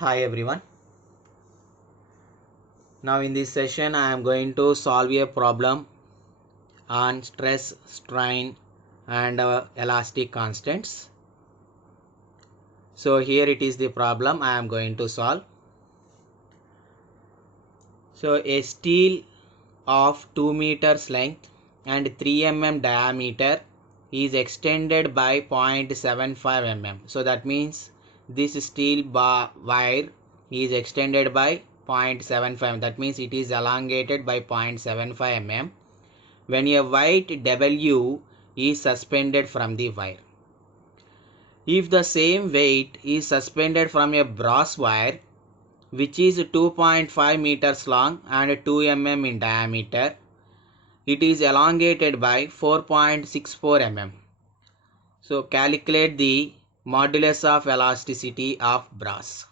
Hi everyone. Now in this session I am going to solve a problem on stress, strain and elastic constants. So here it is the problem I am going to solve. So a steel of 2 meters length and 3 mm diameter is extended by 0.75 mm. So that means this steel wire is extended by 0.75. That means it is elongated by 0.75 mm when a weight W is suspended from the wire. If the same weight is suspended from a brass wire which is 2.5 meters long and 2 mm in diameter, it is elongated by 4.64 mm. So calculate the modulus of elasticity of brass.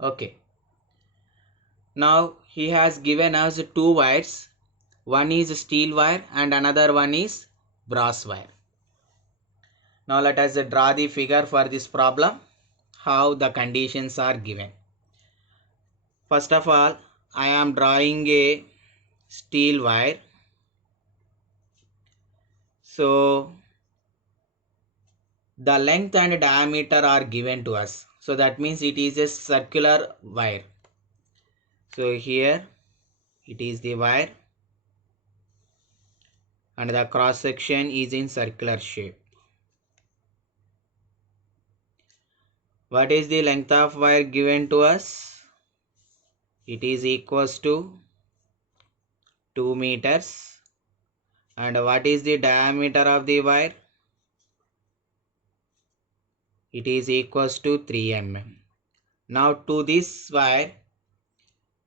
Okay. Now he has given us two wires. One is steel wire and another one is brass wire. Now let us draw the figure for this problem, how the conditions are given. First of all, I am drawing a steel wire. So the length and diameter are given to us. So that means it is a circular wire. So here it is the wire and the cross section is in circular shape. What is the length of wire given to us? It is equals to 2 meters. And what is the diameter of the wire? It is equals to 3 mm. Now to this wire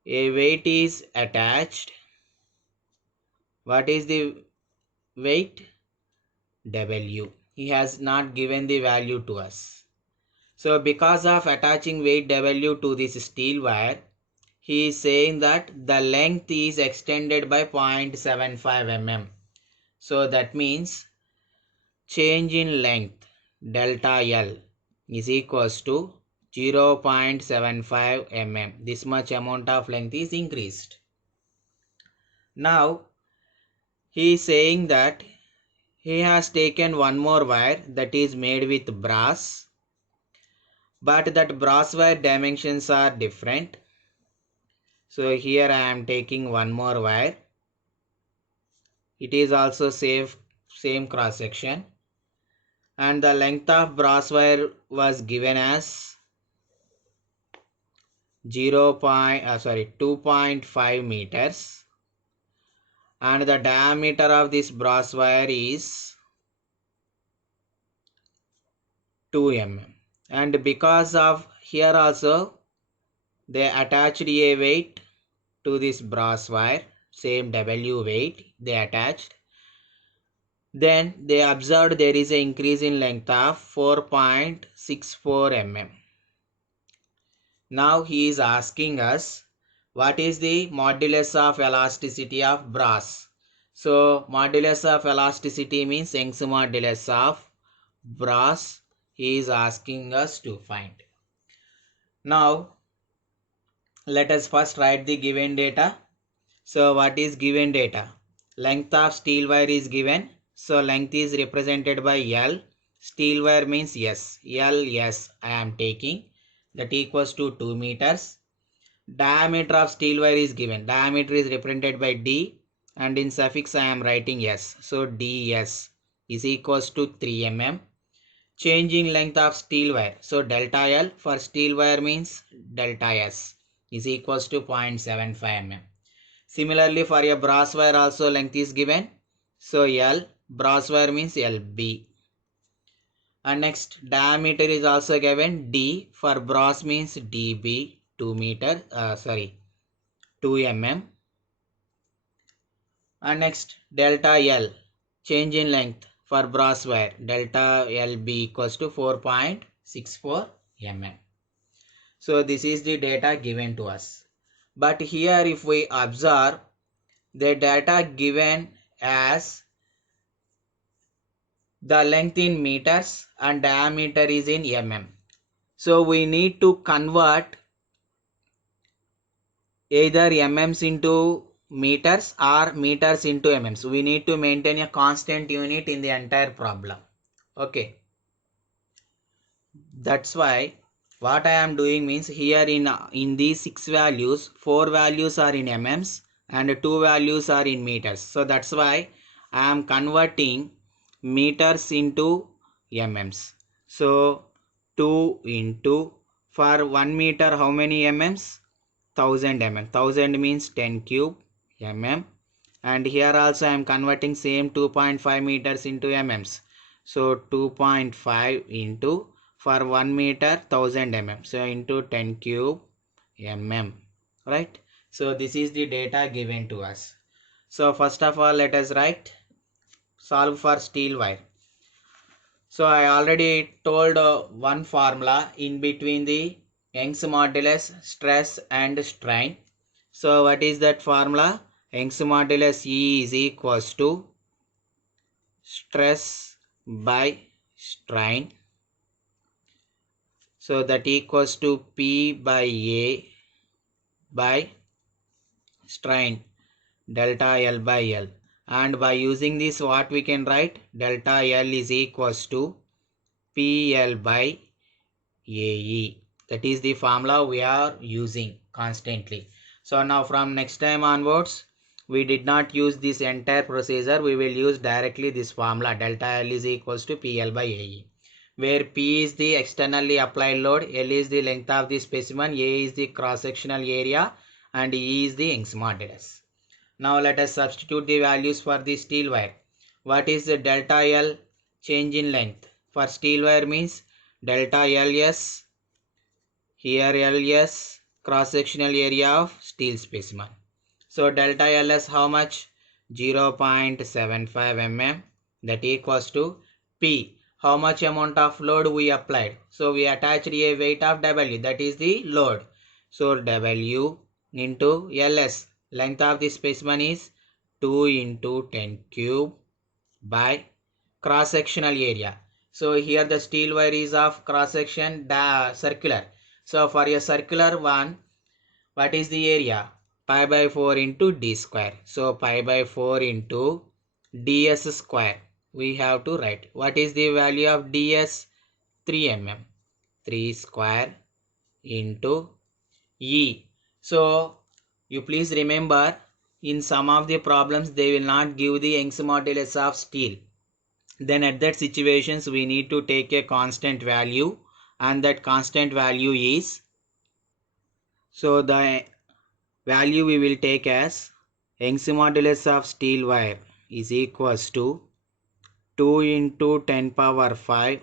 a weight is attached. What is the weight? W. He has not given the value to us. So because of attaching weight W to this steel wire, he is saying that the length is extended by 0.75 mm. So that means change in length delta L is equals to 0.75 mm. This much amount of length is increased. Now he is saying that he has taken one more wire that is made with brass, but that brass wire dimensions are different. So here I am taking one more wire. It is also same cross section, and the length of brass wire was given as 2.5 meters, and the diameter of this brass wire is 2 mm. And because of here also they attached a weight to this brass wire, same W weight they attached. Then they observed there is an increase in length of 4.64 mm. Now he is asking us what is the modulus of elasticity of brass. So modulus of elasticity means Young's modulus of brass. He is asking us to find. Now let us first write the given data. So what is given data? Length of steel wire is given. So length is represented by L. Steel wire means S. L, S I am taking. That equals to 2 meters. Diameter of steel wire is given. Diameter is represented by D. And in suffix I am writing S. So DS is equals to 3 mm. Changing length of steel wire. So delta L for steel wire means delta S is equals to 0.75 mm. Similarly, for a brass wire also length is given. So L, brass wire means LB. And next diameter is also given. D for brass means DB, 2 mm. And next delta L, change in length for brass wire. Delta LB equals to 4.64 mm. So this is the data given to us. But here if we observe the data given as the length in meters and diameter is in mm. So we need to convert either mms into meters or meters into mms. We need to maintain a constant unit in the entire problem. Okay, that's why what I am doing means here in these 6 values, 4 values are in mms and 2 values are in meters. So that's why I am converting meters into mms. So 2 into, for 1 meter how many mms? 1000 mm. 1000 means 10 cube mm. And here also I am converting same 2.5 meters into mms. So 2.5 into, for 1 meter 1000 mm, so into 10 cube mm, right? So this is the data given to us. So first of all, let us solve for steel wire. So I already told one formula in between the Young's modulus, stress and strain. So what is that formula? Young's modulus E is equals to stress by strain. So that equals to P by A by strain delta L by L. And by using this, what we can write? Delta L is equals to PL by AE. That is the formula we are using constantly. So now from next time onwards, we did not use this entire procedure. We will use directly this formula delta L is equals to PL by AE, where P is the externally applied load, L is the length of the specimen, A is the cross-sectional area, and E is the Young's modulus. Now let us substitute the values for the steel wire. What is the delta L change in length? For steel wire means delta LS, here LS cross-sectional area of steel specimen. So delta LS how much? 0.75 mm, that equals to P. How much amount of load we applied? So we attached a weight of W, that is the load. So W into LS, length of the specimen is 2 into 10 cube by cross-sectional area. So here the steel wire is of cross-section circular. So for a circular one, what is the area? Pi by 4 into d square. So pi by 4 into ds square. We have to write. What is the value of ds? 3 mm. 3 square into E. So you please remember, in some of the problems they will not give the Young's modulus of steel. Then at that situations we need to take a constant value, and that constant value is, so the value we will take as Young's modulus of steel wire is equals to 2 into 10 power 5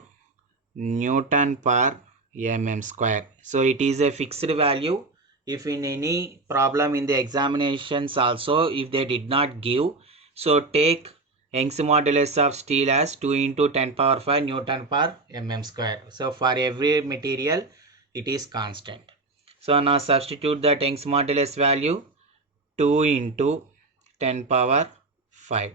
Newton per mm square. So it is a fixed value. If in any problem in the examinations also, if they did not give, so take Young's modulus of steel as 2 into 10 power 5 Newton per mm square. So for every material it is constant. So now substitute that Young's modulus value, 2 into 10 power 5.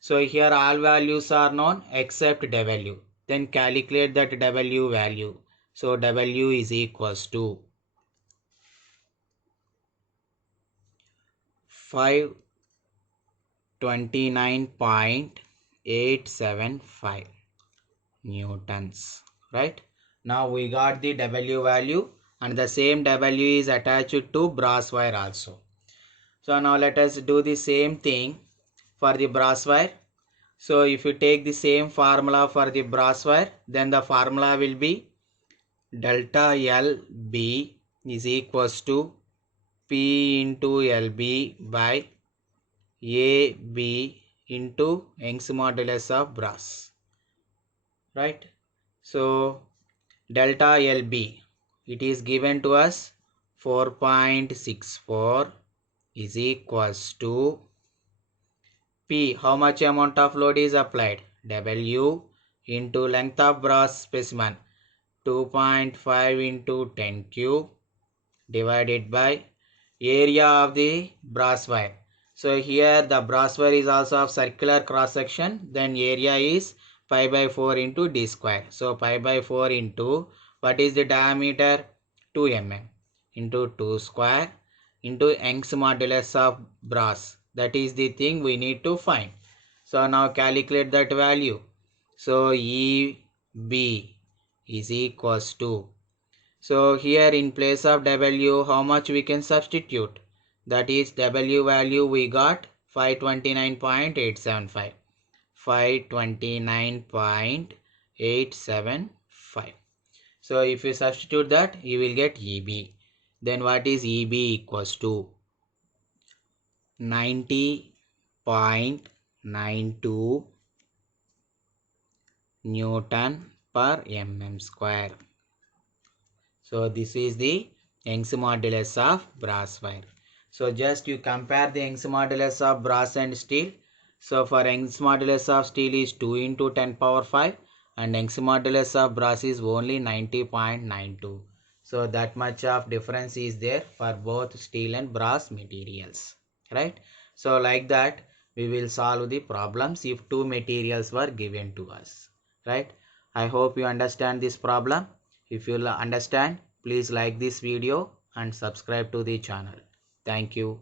So here all values are known except W. Then calculate that W value. So W is equals to 529.875 newtons. Right? Now we got the W value, and the same W is attached to brass wire also. So now let us do the same thing for the brass wire. So if you take the same formula for the brass wire, then the formula will be delta LB is equals to P into LB by AB into Young's modulus of brass. Right? So delta LB, it is given to us 4.64 is equals to P, how much amount of load is applied? W into length of brass specimen, 2.5 into 10 cube divided by area of the brass wire. So here the brass wire is also of circular cross section, then area is pi by 4 into d square. So pi by 4 into, what is the diameter? 2 mm into 2 square into Young's modulus of brass. That is the thing we need to find. So now calculate that value. So EB is equals to, so here in place of W, how much we can substitute? That is W value we got 529.875. 529.875. So if you substitute that, you will get EB. Then what is EB equals to? 90.92 Newton per mm square. So this is the Young's modulus of brass wire. So just you compare the Young's modulus of brass and steel. So for Young's modulus of steel is 2 into 10 power 5 and Young's modulus of brass is only 90.92. So that much of difference is there for both steel and brass materials, right? So like that we will solve the problems if two materials were given to us, right? I hope you understand this problem. If you understand, please like this video and subscribe to the channel. Thank you.